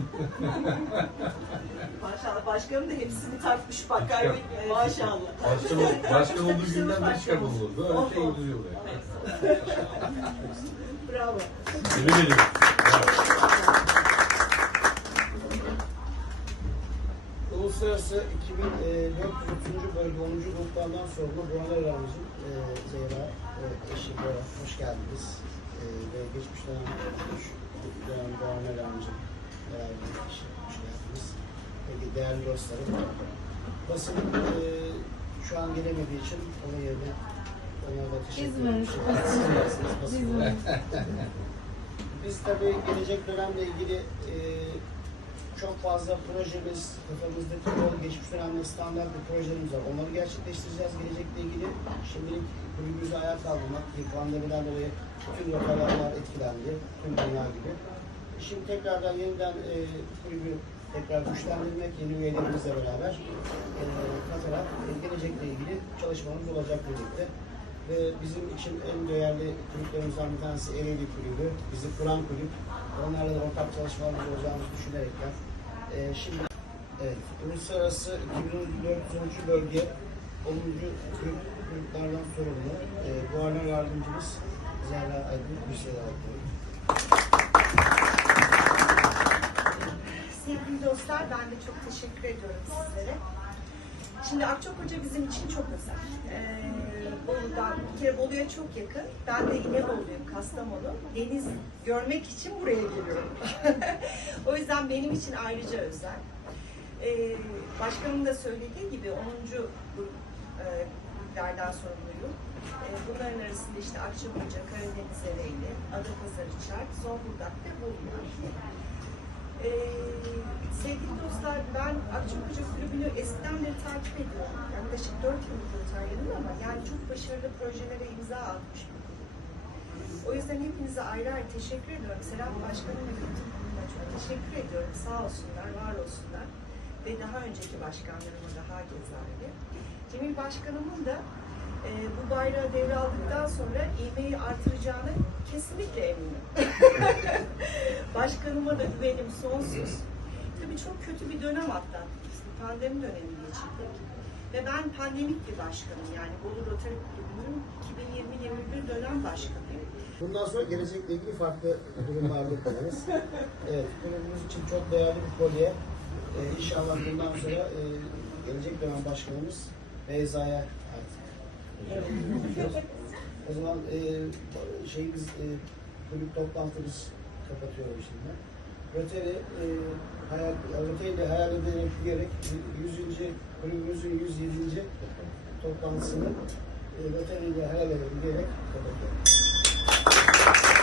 Maşallah başkanım da hepsini tartmış bak kaybetmiyor. Maşallah. Başkan, başkan olduğu günden beri çıkar olur. Böyle Oh, şey duruyor buraya. Bravo. Tebrik ederim. Uluslararası 2403. bölge 10. gruplardan sorumlu Doğan Aramızın e, Zehra e, eşi Bora. Hoş geldiniz. E, ve geçmiş dönem şu dönem Doğan Aramızın beraber eşi. Hoş geldiniz. Peki değerli dostlarım. Basın e, şu an gelemediği için onun yerine ona da teşekkür ederim. basın Biz tabii gelecek dönemle ilgili e, çok fazla projemiz, kafamızdaki o geçmiş dönemde standart bir projelerimiz var. Onları gerçekleştireceğiz gelecekle ilgili. Şimdilik kulübümüzü ayağa kaldırmak, pandemiden dolayı bütün lokallar etkilendi, tüm dünya gibi. Şimdi tekrardan yeniden e, kulübü tekrar güçlendirmek, yeni üyelerimizle beraber e, katarak e, gelecekle ilgili çalışmamız olacak birlikte. Ve bizim için en değerli kulüplerimizden bir tanesi Ereğli Kulübü, bizi kuran kulüp. Onlarla da ortak çalışmalarımız olacağımızı düşünerekten e, şimdi evet, Uluslararası 2410. bölge 10. kulüp, kulüplerden sorumlu e, Guarner Yardımcımız Zehra Aydın Hüseyin Aydın. Sevgili dostlar ben de çok teşekkür ediyorum sizlere. Şimdi Akçakoca bizim için çok özel. Ee, Bolu'dan, bir kere Bolu'ya çok yakın. Ben de İnebolu'yum, Kastamonu. Deniz görmek için buraya geliyorum. o yüzden benim için ayrıca özel. Ee, başkanım da söylediği gibi 10. grup e, sorumluyum. Ee, bunların arasında işte Akçakoca, Karadeniz Ereğli, Adapazarı Çark, Zonguldak ve Bolu. Ben Akçakoca Kulübü'nü eskiden beri takip ediyorum. Yaklaşık 4 yıldır rotaylarım ama yani çok başarılı projelere imza atmış. O yüzden hepinize ayrı ayrı teşekkür ediyorum. Serap Başkanım ve kuruluna çok teşekkür ediyorum. Sağ olsunlar, var olsunlar. Ve daha önceki başkanlarıma da hakeza öyle. Cemil Başkanımın da e, bu bayrağı devraldıktan sonra ivmeyi artıracağını kesinlikle eminim. Başkanıma da güvenim sonsuz. Tabii çok kötü bir dönem atlattık. İşte pandemi dönemi geçirdik. Ve ben pandemik bir başkanım yani Bolu Rotary Kulübü'nün 2020-21 dönem başkanıyım. Bundan sonra gelecekle ilgili farklı durumlar bekleriz. Evet, kulübümüz için çok değerli bir kolye. Ee, inşallah bundan sonra e, gelecek dönem başkanımız Beyza'ya artık. o zaman e, şeyimiz, e, kulüp toplantımız kapatıyorum şimdi. Rotary, e, hayal, Rotary ile hayal ederek diyerek 100. kulübümüzün 107. toplantısını e, Rotary ile hayal ederek diyerek kapatıyorum.